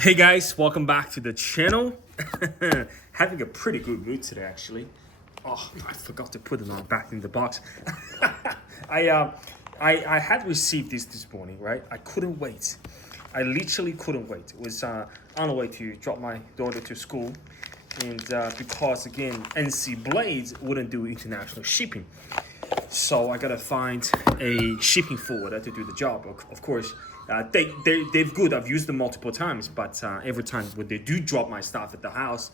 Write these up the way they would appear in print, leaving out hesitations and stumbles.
Hey guys, welcome back to the channel. Having a pretty good mood today, actually. Oh, I forgot to put it on back in the box. I uh, I had received this morning, right? I couldn't wait. I literally couldn't wait. It was on the way to drop my daughter to school, and because again, NC Blades wouldn't do international shipping. So I gotta find a shipping forwarder to do the job. Of course, they're good. I've used them multiple times, but every time when they do drop my stuff at the house,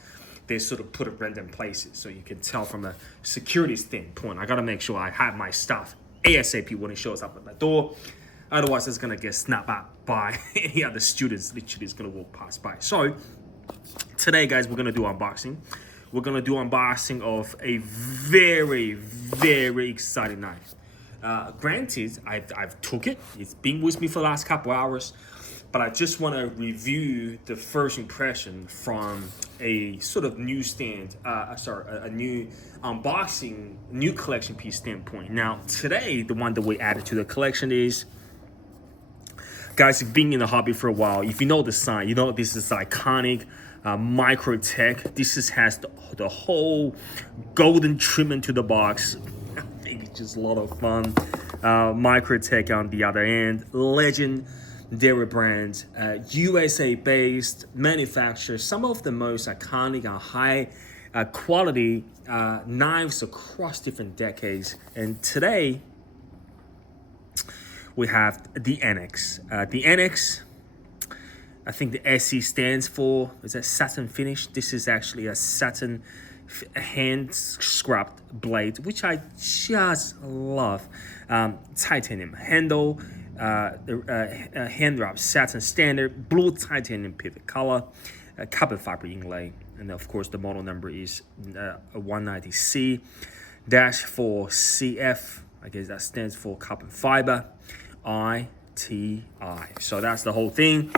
they sort of put it random places. So you can tell from a security standpoint, I gotta make sure I have my stuff ASAP when it shows up at my door. Otherwise, it's gonna get snapped up by any other students. Literally, is gonna walk past by. So today, guys, we're gonna do unboxing. We're gonna do unboxing of a very exciting knife. Granted, I've took it. It's been with me for the last couple hours, but I just want to review the first impression from a sort of newsstand, a new unboxing, new collection piece standpoint. Now, today, the one that we added to the collection is, guys, if you've been in the hobby for a while, if you know the sign, you know this is iconic. Microtech. This has the whole golden treatment to the box. I think it's just a lot of fun. Microtech on the other end, legendary brand, USA-based manufacturer, some of the most iconic and high quality knives across different decades. And today we have the Anax. The Anax, I think the SE stands for, is a satin finish. This is actually a satin hand scrubbed blade, which I just love. Titanium handle, hand wrap satin standard, blue titanium pivot color, carbon fiber inlay, and of course the model number is 190C-4CF. I guess that stands for carbon fiber ITI. So that's the whole thing.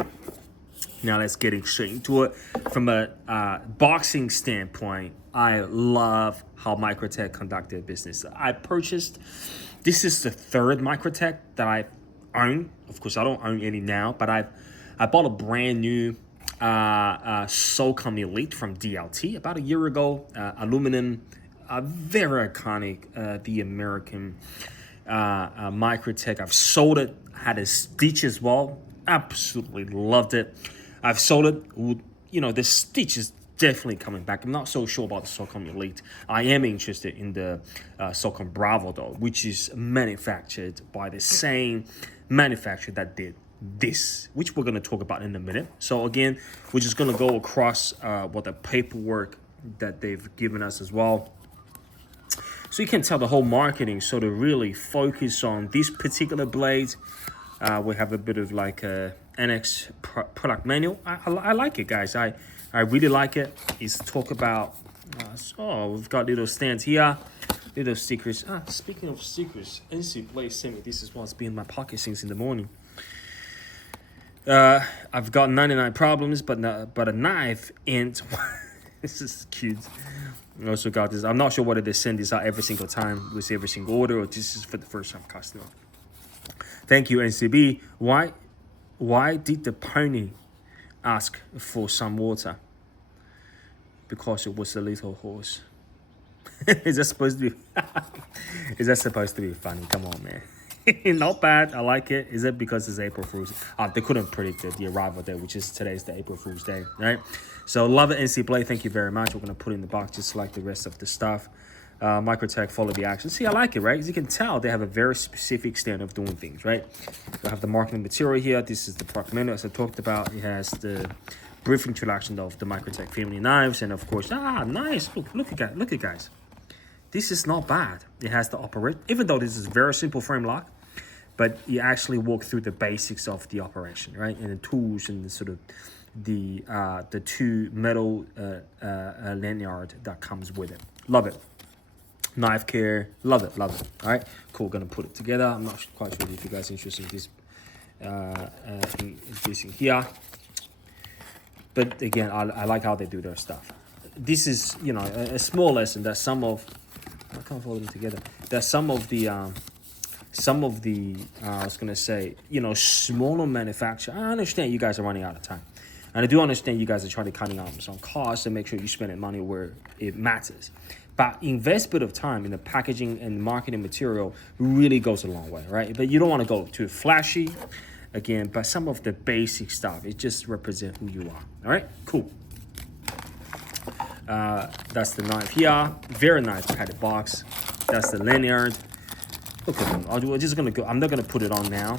Now let's get straight into it. From a boxing standpoint, I love how Microtech conducted business. I purchased, this is the third Microtech that I own. Of course, I don't own any now, but I bought a brand new SOCOM Elite from DLT about a year ago. Aluminum, very iconic, the American Microtech. I've sold it, had a stitch as well. Absolutely loved it. I've sold it. You know, the stitch is definitely coming back. I'm not so sure about the SOCOM Elite. I am interested in the SOCOM Bravo, though, which is manufactured by the same manufacturer that did this, which we're going to talk about in a minute. So again, we're just going to go across what the paperwork that they've given us as well. So you can tell the whole marketing sort of really focus on this particular blade. We have a bit of like a Anax product manual. I like it, guys. I really like it. It's talk about, so we've got little stands here, little stickers. Speaking of stickers, NC Blade sent me. This is what's been in my pocket since in the morning. I've got 99 problems, but a knife and this is cute. I also got this. I'm not sure whether they send this out every single time with every single order, or this is for the first time customer. Thank you, NCB. Why did the pony ask for some water? Because it was a little horse. Is that supposed to be? Is that supposed to be funny? Come on, man. Not bad. I like it. Is it because it's April Fool's? They couldn't predict the arrival day, which is today's the April Fool's Day, right? So love it, NC Blade. Thank you very much. We're gonna put it in the box just like the rest of the stuff. Microtech, follow the action. See, I like it, right? As you can tell, they have a very specific standard of doing things, right? We have the marketing material here. This is the product manual, as I talked about. It has the brief introduction of the Microtech family knives, and of course, nice. Look at guys. This is not bad. It has the operate, even though this is very simple frame lock, but you actually walk through the basics of the operation, right? And the tools and the sort of the two metal lanyard that comes with it. Love it. Knife care, love it. All right, cool. Gonna put it together. I'm not quite sure if you guys are interested in this in here, but again, I like how they do their stuff. This is, you know, a small lesson that some of, I can't hold them together. That some of the I was gonna say, you know, smaller manufacturer. I understand you guys are running out of time, And I do understand you guys are trying to cutting out some costs and make sure you spend money where it matters. But invest a bit of time in the packaging and marketing material really goes a long way, right? But you don't want to go too flashy, again, but some of the basic stuff, it just represents who you are. All right, cool. That's the knife here. Very nice padded box. That's the lanyard. Look at them. I'm just gonna go. I'm not gonna put it on now.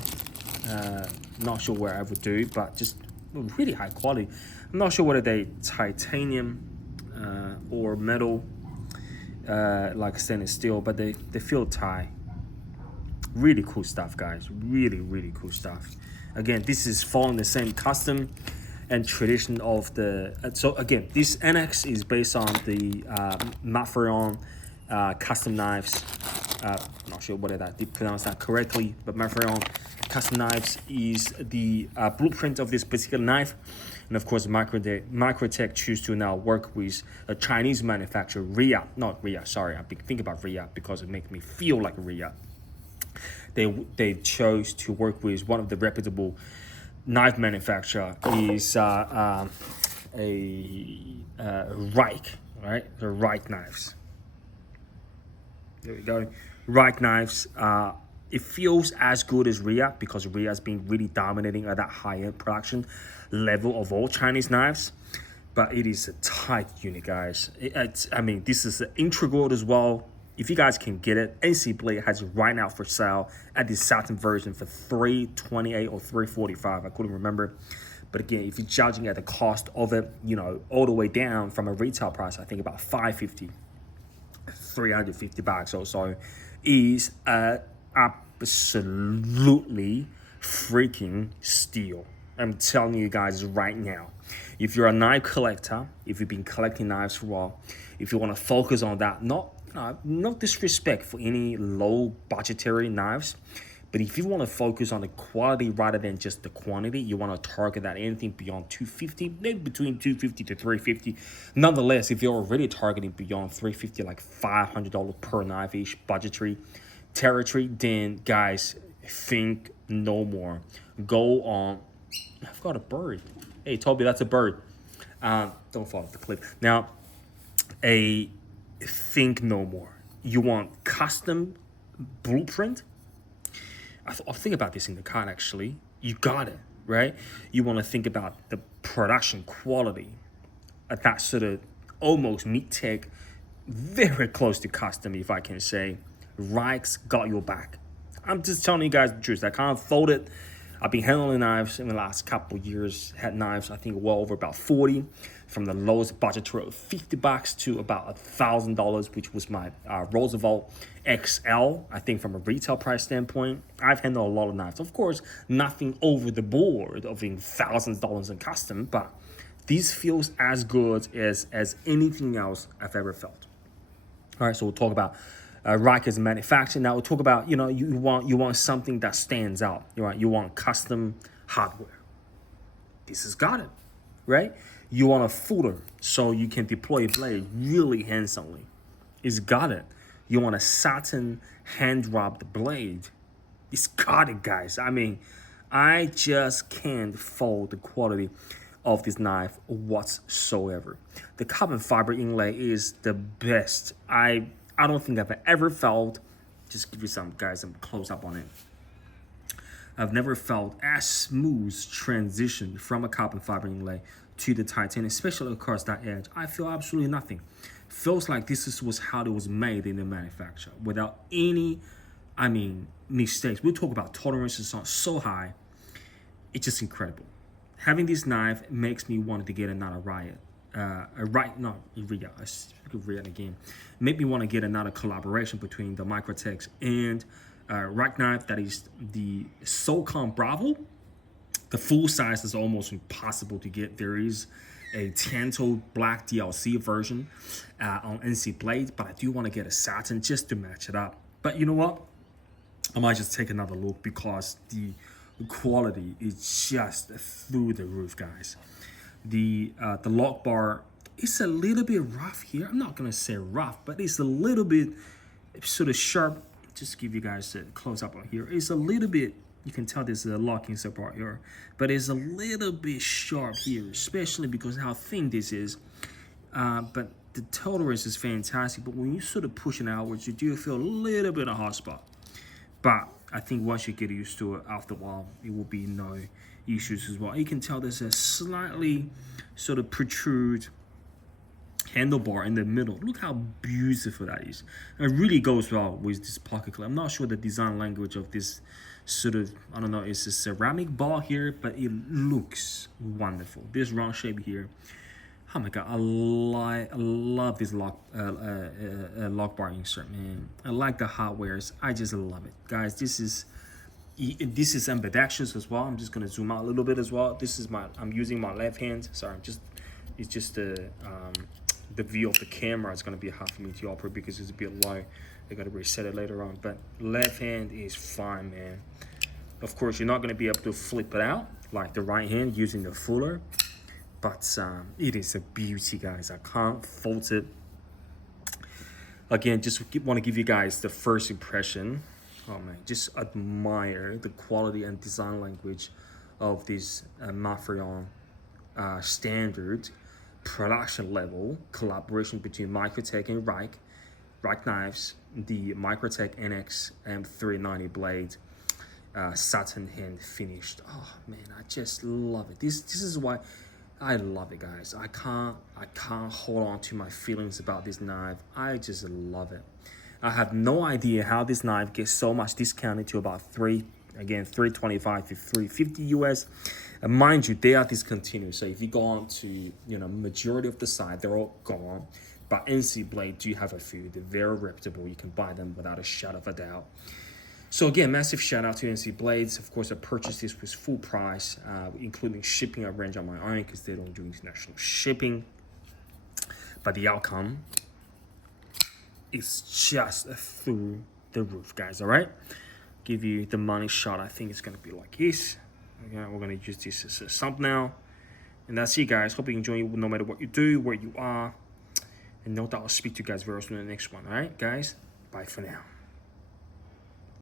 Not sure where I would do, but just really high quality. I'm not sure whether they titanium or metal, like stainless steel, but they feel Thai. Really cool stuff, guys. Really cool stuff. Again, this is following the same custom and tradition of the. So again, this Anax is based on the Marfione Custom Knives. Not sure whether I did pronounce that correctly, but Marfione Custom Knives is the blueprint of this particular knife. And of course, Microtech choose to now work with a Chinese manufacturer, Rike. Not Rike, sorry, I think about Rike because it makes me feel like Rike. They chose to work with one of the reputable knife manufacturer is Rike, right? The Rike Knives. There we go. Rike Knives. It feels as good as Rike because Rike has been really dominating at that high-end production level of all Chinese knives. But it is a tight unit, guys. I mean, this is integral as well. If you guys can get it, NC Blade has it right now for sale at the satin version for $328 or $345. I couldn't remember. But again, if you're judging at the cost of it, you know, all the way down from a retail price, I think about $550, $350 or so, is absolutely freaking steal. I'm telling you guys right now. If you're a knife collector, if you've been collecting knives for a while, if you want to focus on that, no disrespect for any low budgetary knives, but if you want to focus on the quality rather than just the quantity, you want to target that anything beyond 250, maybe between 250 to 350. Nonetheless, if you're already targeting beyond 350, like $500 per knife-ish budgetary territory, then guys, think no more. Go on. I've got a bird. Hey, Toby, that's a bird. Don't fall off the cliff. Now, think no more. You want custom blueprint? I'll think about this in the car, actually. You got it, right? You want to think about the production quality at that sort of almost meat-tech, very close to custom, if I can say. Rike's got your back. I'm just telling you guys the truth. I can't fold it. I've been handling knives in the last couple of years. Had knives, I think, well over about 40, from the lowest budgetary of $50 to about $1,000, which was my Roosevelt XL. I think from a retail price standpoint, I've handled a lot of knives. Of course, nothing over the board of being thousands of dollars in custom, but these feels as good as anything else I've ever felt. All right, so we'll talk about Rike as a manufacturer. Now we'll talk about, you know, you want something that stands out, right? You want custom hardware. This has got it, right? You want a footer so you can deploy a blade really handsomely. It's got it. You want a satin hand-rubbed blade. It's got it, guys. I mean, I just can't fault the quality of this knife whatsoever. The carbon fiber inlay is the best. I don't think I've ever felt, just give you some close up on it. I've never felt as smooth transition from a carbon fiber inlay to the titanium, especially across that edge. I feel absolutely nothing. Feels like this was how it was made in the manufacture without any, mistakes. We'll talk about tolerances on so high. It's just incredible. Having this knife makes me want to get another Rike again. Make me want to get another collaboration between the Microtech and Rike knife. That is the SOCOM Bravo. The full size is almost impossible to get. There is a Tanto black DLC version on NC Blade, but I do want to get a satin just to match it up. But you know what? I might just take another look because the quality is just through the roof, guys. The lock bar is a little bit rough here. I'm not gonna say rough, but it's a little bit sort of sharp. Just give you guys a close up on here. It's a little bit You can tell there's a locking support here, but it's a little bit sharp here, especially because how thin this is. But the tolerance is fantastic, but when you sort of push it outwards, you do feel a little bit of hot spot. But I think once you get used to it, after a while, it will be no issues as well. You can tell there's a slightly sort of protrude handlebar in the middle. Look how beautiful that is. It really goes well with this pocket clip. I'm not sure the design language of this sort of, I don't know, it's a ceramic ball here, but it looks wonderful. This round shape here, oh my god, I love this lock bar insert, man. I like the hardwares. I just love it, guys. This is ambidextrous as well. I'm just gonna zoom out a little bit as well. This is I'm using my left hand. Sorry, it's just the view of the camera is gonna be hard for me to operate because it's a bit low. I gotta reset it later on. But left hand is fine, man. Of course, you're not gonna be able to flip it out like the right hand using the fuller. But it is a beauty, guys. I can't fault it. Again, just want to give you guys the first impression. Oh man, just admire the quality and design language of this Marfione standard production level collaboration between Microtech and Rike Knives, the Microtech Anax 390 blade, satin hand finished. Oh man, I just love it. This is why I love it, guys. I can't hold on to my feelings about this knife. I just love it. I have no idea how this knife gets so much discounted to about $325 to $350 US. And mind you, they are discontinued. So if you go on to, majority of the site, they're all gone. But NC Blade do have a few. They're very reputable. You can buy them without a shadow of a doubt. So again, massive shout out to NC Blades. Of course, I purchased this with full price, including shipping. I arranged on my own because they don't do international shipping. But the outcome is just through the roof, guys. All right, give you the money shot. I think it's gonna be like this. Okay, we're gonna use this as a thumbnail, and that's it, guys. Hope you enjoy it no matter what you do, where you are, and no doubt I'll speak to you guys very soon in the next one. All right, guys. Bye for now.